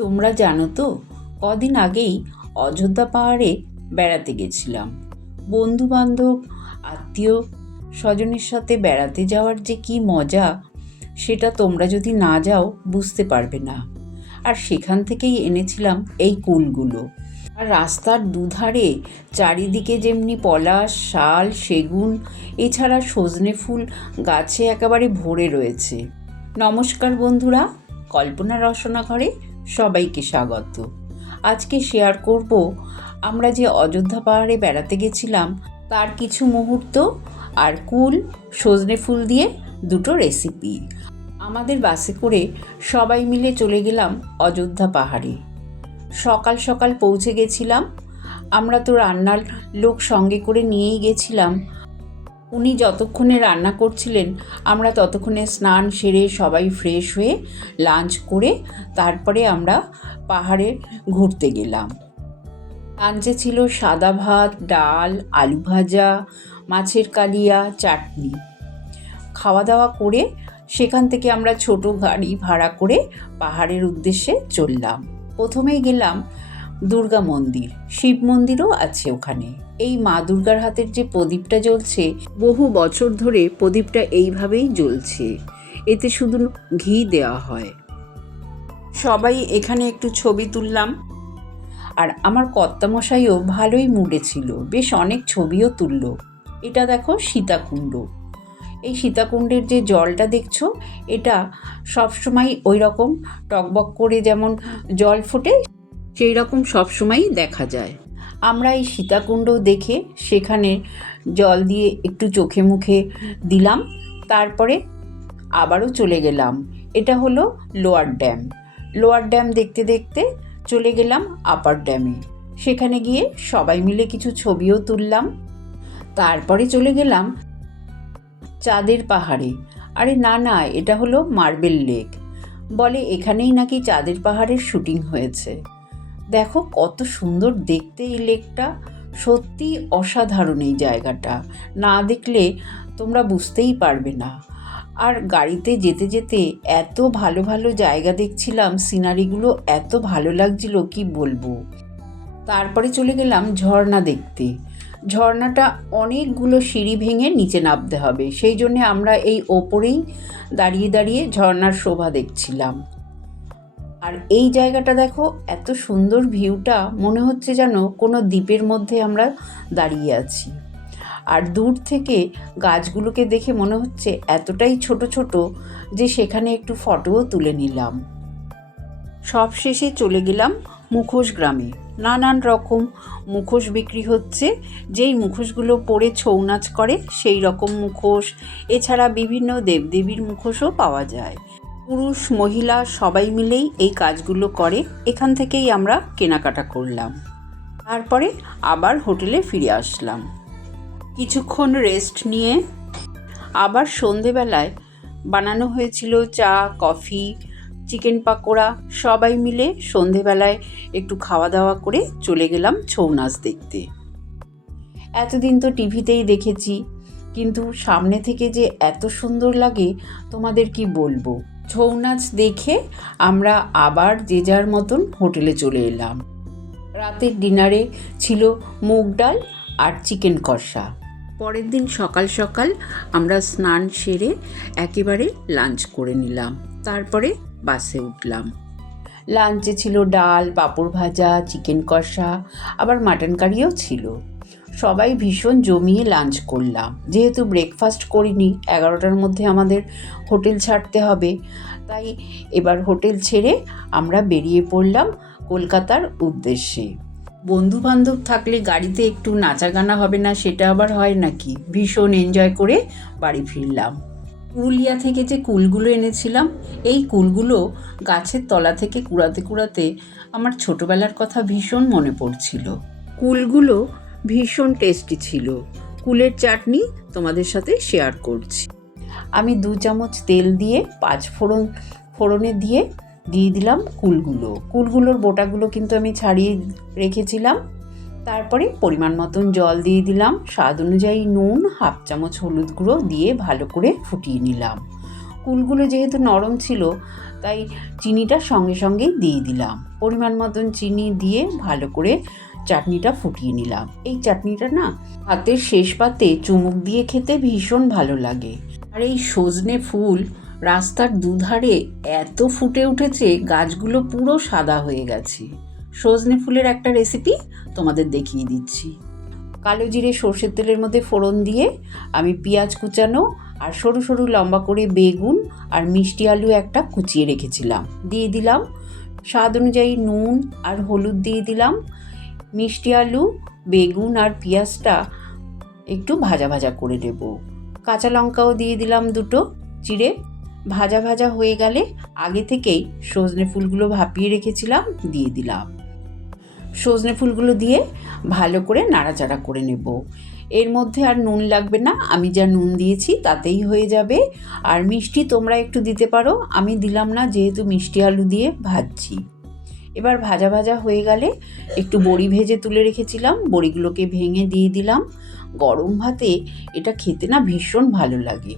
তোমরা জানো তো, কদিন আগেই অযোধ্যা পাহাড়ে বেড়াতে গেছিলাম। বন্ধু বান্ধব, আত্মীয় স্বজনের সাথে বেড়াতে যাওয়ার যে কি মজা, সেটা তোমরা যদি না যাও বুঝতে পারবে না। আর সেখান থেকেই এনেছিলাম এই কুলগুলো। আর রাস্তার দুধারে চারিদিকে যেমনি পলাশ, শাল, সেগুন, এছাড়া সজনে ফুল গাছে একেবারে ভরে রয়েছে। নমস্কার বন্ধুরা, কল্পনা রসনা ঘরে সবাইকে স্বাগত। আজকে শেয়ার করব আমরা যে অযোধ্যা পাহাড়ে বেড়াতে গেছিলাম তার কিছু মুহূর্ত, আর কুল, সজনে ফুল দিয়ে দুটো রেসিপি। আমাদের বাসে করে সবাই মিলে চলে গেলাম অযোধ্যা পাহাড়ে। সকাল সকাল পৌঁছে গেছিলাম। আমরা তো রান্নার লোক সঙ্গে করে নিয়েই গেছিলাম। উনি যতক্ষণে রান্না করছিলেন আমরা ততক্ষণে স্নান সেরে সবাই ফ্রেশ হয়ে লাঞ্চ করে তারপরে আমরা পাহাড়ে ঘুরতে গেলাম। লাঞ্চে ছিল সাদা ভাত, ডাল, আলু ভাজা, মাছের কালিয়া, চাটনি। খাওয়া দাওয়া করে সেখান থেকে আমরা ছোট গাড়ি ভাড়া করে পাহাড়ের উদ্দেশ্যে চললাম। প্রথমেই গেলাম দুর্গা মন্দির, শিব মন্দিরও আছে ওখানে। এই মা দুর্গার হাতের যে প্রদীপটা জ্বলছে, বহু বছর ধরে প্রদীপটা এইভাবেই জ্বলছে, এতে শুধু ঘি দেওয়া হয়। সবাই এখানে একটু ছবি তুললাম। আর আমার কর্তামশাইও ভালোই মুডে ছিল, বেশ অনেক ছবিও তুলল। এটা দেখো সীতাকুণ্ড। এই সীতাকুণ্ডের যে জলটা দেখছো, এটা সবসময় ওই রকম টকবক করে যেমন জল ফোটে সেই রকম সবসময়ই দেখা যায়। আমরা এই সীতাকুণ্ড দেখে সেখানে জল দিয়ে একটু চোখে মুখে দিলাম, তারপরে আবারও চলে গেলাম। এটা হলো লোয়ার ড্যাম। লোয়ার ড্যাম দেখতে দেখতে চলে গেলাম আপার ড্যামে। সেখানে গিয়ে সবাই মিলে কিছু ছবিও তুললাম। তারপরে চলে গেলাম চাঁদের পাহাড়ে। আরে না না, এটা হলো মার্বেল লেক। বলে এখানেই নাকি চাঁদের পাহাড়ের শুটিং হয়েছে। দেখো কত সুন্দর দেখতে এই লেকটা, সত্যি অসাধারণ এই জায়গাটা। না দেখলে তোমরা বুঝতেই পারবে না। আর গাড়িতে যেতে যেতে এত ভালো ভালো জায়গা দেখছিলাম, সিনারিগুলো এত ভালো লাগছিল কি বলবো। তারপরে চলে গেলাম ঝর্ণা দেখতে। ঝর্ণাটা অনেকগুলো সিঁড়ি ভেঙে নিচে নামতে হবে, সেই জন্যে আমরা এই ওপরেই দাঁড়িয়ে দাঁড়িয়ে ঝর্ণার শোভা দেখছিলাম। আর এই জায়গাটা দেখো, এত সুন্দর ভিউটা, মনে হচ্ছে যেন কোনো দ্বীপের মধ্যে আমরা দাঁড়িয়ে আছি। আর দূর থেকে গাছগুলোকে দেখে মনে হচ্ছে এতটাই ছোট ছোট যে সেখানে একটু ফটোও তুলে নিলাম। সব শেষে চলে গেলাম মুখোশ গ্রামে। নানান রকম মুখোশ বিক্রি হচ্ছে। যেই মুখোশগুলো পরে ছৌ নাচ করে সেই রকম মুখোশ, এছাড়া বিভিন্ন দেবদেবীর মুখোশও পাওয়া যায়। পুরুষ মহিলা সবাই মিলেই এই কাজগুলো করে। এখান থেকেই আমরা কেনাকাটা করলাম। তারপরে আবার হোটেলে ফিরে আসলাম। কিছুক্ষণ রেস্ট নিয়ে আবার সন্ধেবেলায় বানানো হয়েছিল চা, কফি, চিকেন পাকোড়া। সবাই মিলে সন্ধেবেলায় একটু খাওয়া দাওয়া করে চলে গেলাম ছৌ নাচ দেখতে। এতদিন তো টিভিতেই দেখেছি, কিন্তু সামনে থেকে যে এত সুন্দর লাগে তোমাদের কি বলবো। ছৌ নাচ দেখে আমরা আবার যে যার মতন হোটেলে চলে এলাম। রাতের ডিনারে ছিল মুগ ডাল আর চিকেন কষা। পরের দিন সকাল সকাল আমরা স্নান সেরে একেবারে লাঞ্চ করে নিলাম, তারপরে বাসে উঠলাম। লাঞ্চে ছিল ডাল, পাঁপড় ভাজা, চিকেন কষা, আবার মাটন কারিও ছিল। সবাই ভীষণ জমিয়ে লাঞ্চ করলাম। যেহেতু ব্রেকফাস্ট করিনি, 11টার মধ্যে আমাদের হোটেল ছাড়তে হবে, তাই এবার হোটেল ছেড়ে আমরা বেরিয়ে পড়লাম কলকাতার উদ্দেশ্যে। বন্ধু বান্ধব থাকলে গাড়িতে একটু নাচা গানা হবে না, সেটা আবার হয় নাকি। ভীষণ এনজয় করে বাড়ি ফিরলাম। পুরুলিয়া থেকে যে কুলগুলো এনেছিলাম, এই কুলগুলো গাছের তলা থেকে কুড়াতে কুড়াতে আমার ছোটোবেলার কথা ভীষণ মনে পড়ছিল। কুলগুলো ভীষণ টেস্টি ছিল। কুলের চাটনি তোমাদের সাথে শেয়ার করছি। আমি 2 চামচ তেল দিয়ে 5 ফোড়নে দিয়ে দিলাম কুলগুলোর বোটাগুলো কিন্তু আমি ছাড়িয়ে রেখেছিলাম। তারপরে পরিমাণ মতন জল দিয়ে দিলাম, স্বাদ অনুযায়ী নুন, 1/2 চামচ হলুদ গুঁড়ো দিয়ে ভালো করে ফুটিয়ে নিলাম। কুলগুলো যেহেতু নরম ছিল, তাই চিনিটা সঙ্গে সঙ্গেই দিয়ে দিলাম। পরিমাণ মতন চিনি দিয়ে ভালো করে চাটনিটা ফুটিয়ে নিলাম। এই চাটনিটা না ভাতের শেষ পাতে চুমুক দিয়ে খেতে ভীষণ ভালো লাগে। আর এই সজনে ফুল রাস্তার দুধারে এত ফুটে উঠেছে, গাছগুলো পুরো সাদা হয়ে গেছে। সজনে ফুলের একটা রেসিপি তোমাদের দেখিয়ে দিচ্ছি। কালো জিরে সর্ষের তেলের মধ্যে ফোড়ন দিয়ে আমি পেঁয়াজ কুচানো আর সরু সরু লম্বা করে বেগুন আর মিষ্টি আলু একটা কুচিয়ে রেখেছিলাম দিয়ে দিলাম। স্বাদ অনুযায়ী নুন আর হলুদ দিয়ে দিলাম। মিষ্টি আলু, বেগুন আর পেঁয়াজটা একটু ভাজা ভাজা করে নেব। কাঁচা লঙ্কাও দিয়ে দিলাম দুটো চিড়ে। ভাজা ভাজা হয়ে গেলে আগে থেকেই সজনে ফুলগুলো ভাপিয়ে রেখেছিলাম দিয়ে দিলাম। সজনে ফুলগুলো দিয়ে ভালো করে নাড়াচাড়া করে নেব। এর মধ্যে আর নুন লাগবে না, আমি যা নুন দিয়েছি তাতেই হয়ে যাবে। আর মিষ্টি তোমরা একটু দিতে পারো, আমি দিলাম না যেহেতু মিষ্টি আলু দিয়ে ভাজছি। এবার ভাজা ভাজা হয়ে গেলে একটু বড়ি ভেজে তুলে রেখেছিলাম, বড়িগুলোকে ভেঙে দিয়ে দিলাম। গরম ভাতে এটা খেতে না ভীষণ ভালো লাগে।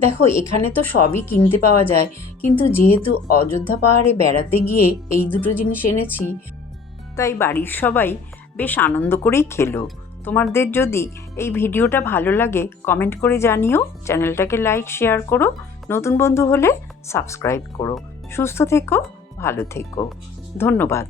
দেখো এখানে তো সবই কিনতে পাওয়া যায়, কিন্তু যেহেতু অযোধ্যা পাহাড়ে বেড়াতে গিয়ে এই দুটো জিনিস এনেছি, তাই বাড়ির সবাই বেশ আনন্দ করেই খেলো। তোমাদের যদি এই ভিডিওটা ভালো লাগে কমেন্ট করে জানিও, চ্যানেলটাকে লাইক শেয়ার করো, নতুন বন্ধু হলে সাবস্ক্রাইব করো। সুস্থ থেকো, ভালো থেকো, ধন্যবাদ।